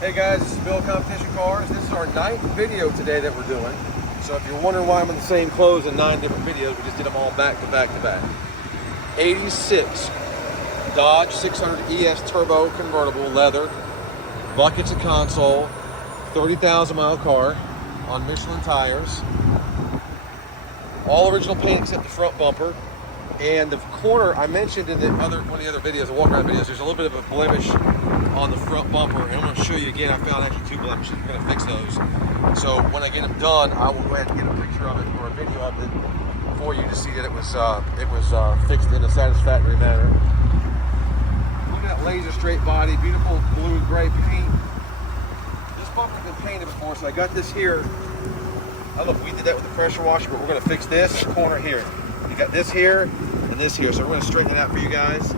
Hey guys, this is Bill Competition Cars. This is our 9th video today that we're doing. So if you're wondering why I'm in the same clothes in 9 different videos, we just did them all back to back to back. 86 Dodge 600 ES Turbo convertible, leather, buckets and console, 30,000 mile car on Michelin tires. All original paint except the front bumper. And the corner, I mentioned in one of the other videos, the walk around videos, there's a little bit of a blemish on the front bumper, and I'm going to show you again. I found actually 2 blemishes. We're going to fix those. So when I get them done, I will go ahead and get a picture of it or a video of it for you to see that it was fixed in a satisfactory manner. Look at that laser straight body, beautiful blue and gray paint. This bumper's been painted before, so I got this here. Oh look, we did that with the pressure washer, but we're going to fix this corner here. You got this here and this here, so we're going to straighten it out for you guys.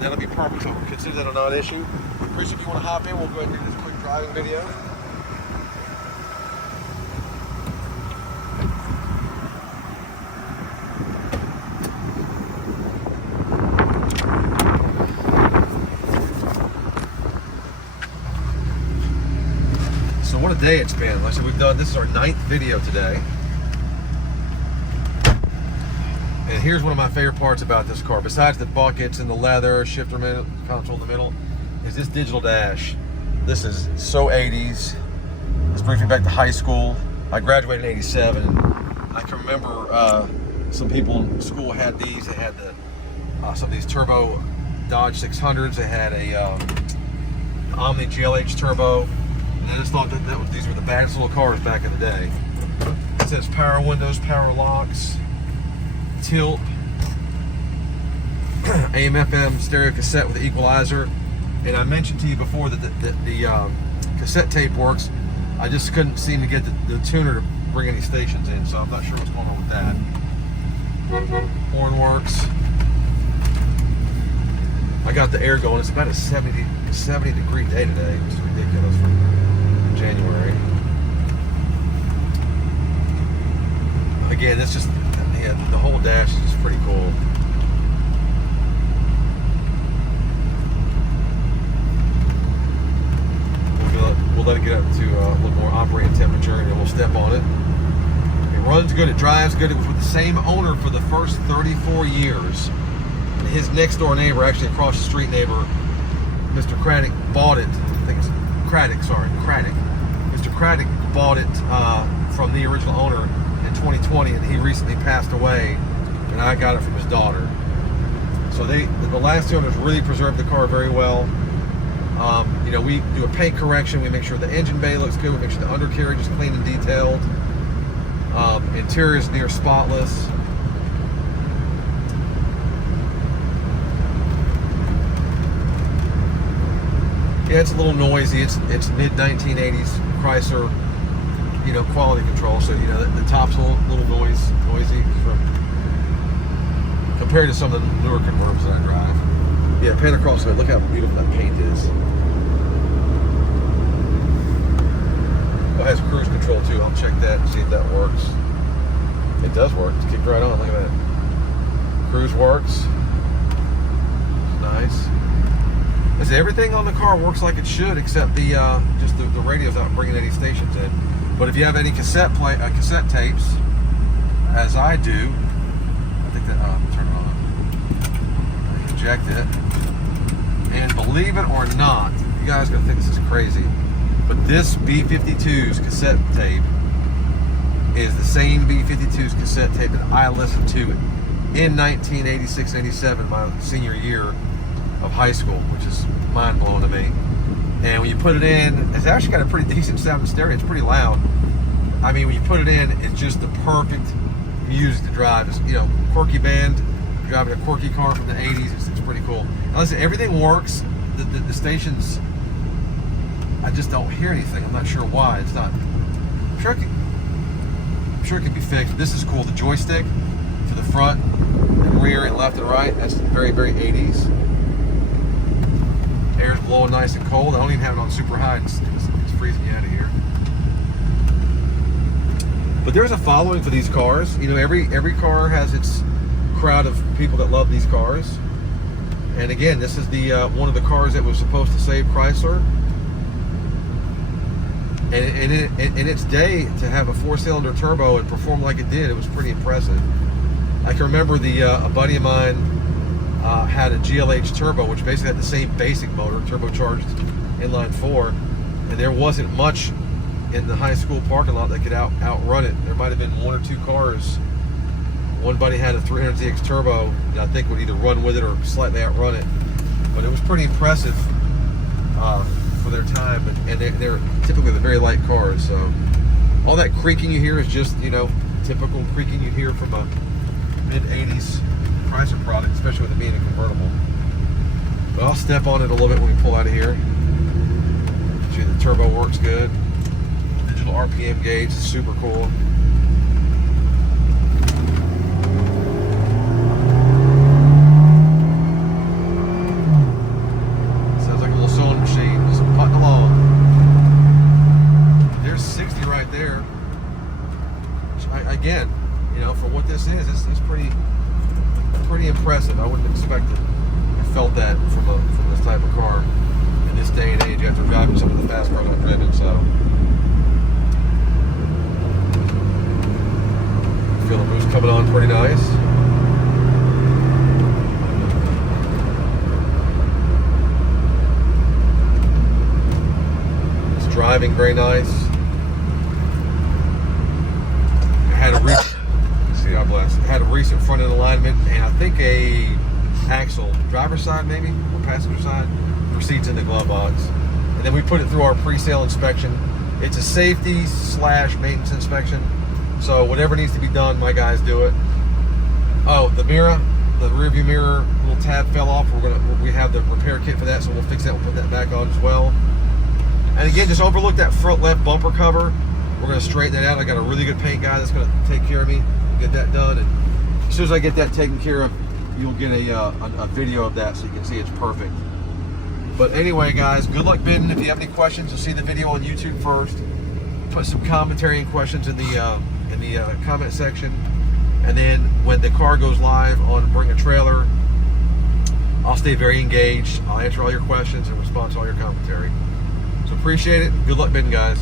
That'll be perfect, so consider that a non-issue. Chris, if you want to hop in, we'll go ahead and do this quick driving video. So what a day it's been. Like I said, this is our 9th video today. And here's one of my favorite parts about this car, besides the buckets and the leather, shifter console in the middle, is this digital dash. This is so 80s. This brings me back to high school. I graduated in 87. And I can remember some people in school had these. They had some of these turbo Dodge 600s. They had a Omni GLH turbo. And I just thought that these were the baddest little cars back in the day. It says power windows, power locks, tilt, AM FM stereo cassette with the equalizer. And I mentioned to you before that the cassette tape works. I just couldn't seem to get the tuner to bring any stations in, so I'm not sure what's going on with that. Horn works. I got the air going. It's about a 70 degree day today. It's ridiculous for January. Again, it's just, yeah, the whole dash is just pretty cool. We'll let it get up to a little more operating temperature, and then we'll step on it. It runs good, it drives good. It was with the same owner for the first 34 years. And his next door neighbor, actually across the street neighbor, Mr. Craddock, bought it. I think it's Craddock, sorry, Craddock. Mr. Craddock bought it from the original owner in 2020, and he recently passed away, and I got it from his daughter. So the last two owners really preserved the car very well. You know, we do a paint correction. We make sure the engine bay looks good. We make sure the undercarriage is clean and detailed. Interior is near spotless. Yeah, it's a little noisy. It's mid 1980s Chrysler, you know, quality control. So you know the top's a little noisy compared to some of the newer convertibles that I drive. Yeah, pan across it. Look how beautiful that paint is. It has cruise control too. I'll check that and see if that works. It does work. It's kicked right on. Look at that. Cruise works. Nice. As everything on the car works like it should, except just the radio's not bringing any stations in. But if you have any cassette tapes, as I do, I think that turn it on. Eject it. And believe it or not, you guys are gonna think this is crazy, but this B-52's cassette tape is the same B-52's cassette tape that I listened to in 1986, 87, my senior year of high school, which is mind-blowing to me. And when you put it in, it's actually got a pretty decent sound stereo. It's pretty loud. I mean, when you put it in, it's just the perfect music to drive. It's, you know, quirky band, driving a quirky car from the 80s. It's pretty cool. Now, listen, everything works. The stations, I just don't hear anything. I'm not sure why. It's not. I'm sure it can be fixed. This is cool. The joystick to the front and rear and left and right. That's very, very 80s. Air's blowing nice and cold. I don't even have it on super high. It's freezing you out of here. But there's a following for these cars. You know, every car has its crowd of people that love these cars. And again, this is the one of the cars that was supposed to save Chrysler. And in its day, to have a 4-cylinder turbo and perform like it did, it was pretty impressive. I can remember a buddy of mine had a GLH turbo, which basically had the same basic motor, turbocharged inline 4, and there wasn't much in the high school parking lot that could outrun it. There might have been 1 or 2 cars. One buddy had a 300ZX turbo that I think would either run with it or slightly outrun it, but it was pretty impressive for their time, and they're typically the very light cars. So all that creaking you hear is just, you know, typical creaking you hear from a mid-80s Chrysler product, especially with it being a convertible. But I'll step on it a little bit when we pull out of here. See, the turbo works good. Digital RPM gauge, super cool. Sounds like a little sewing machine, just putting along. There's 60 right there. Which again, you know, for what this is, it's pretty impressive. I wouldn't expect it. I felt that from this type of car in this day and age after driving some of the fast cars I've driven. So feel the boost coming on pretty nice. It's driving very nice. God bless. Had a recent front end alignment and I think a axle, driver's side maybe, or passenger side. Receipts in the glove box. And then we put it through our pre-sale inspection. It's a safety / maintenance inspection. So whatever needs to be done, my guys do it. Oh, the mirror, the rear view mirror, little tab fell off. We have the repair kit for that, so we'll fix that. We'll put that back on as well. And again, just overlook that front left bumper cover. We're going to straighten that out. I got a really good paint guy that's going to take care of me, get that done. And as soon as I get that taken care of, you'll get a video of that so you can see it's perfect. But anyway, guys, good luck bidding. If you have any questions, you'll see the video on YouTube first. Put some commentary and questions in the comment section, and then when the car goes live on Bring a Trailer, I'll stay very engaged. I'll answer all your questions and respond to all your commentary. So appreciate it. Good luck bidding, guys.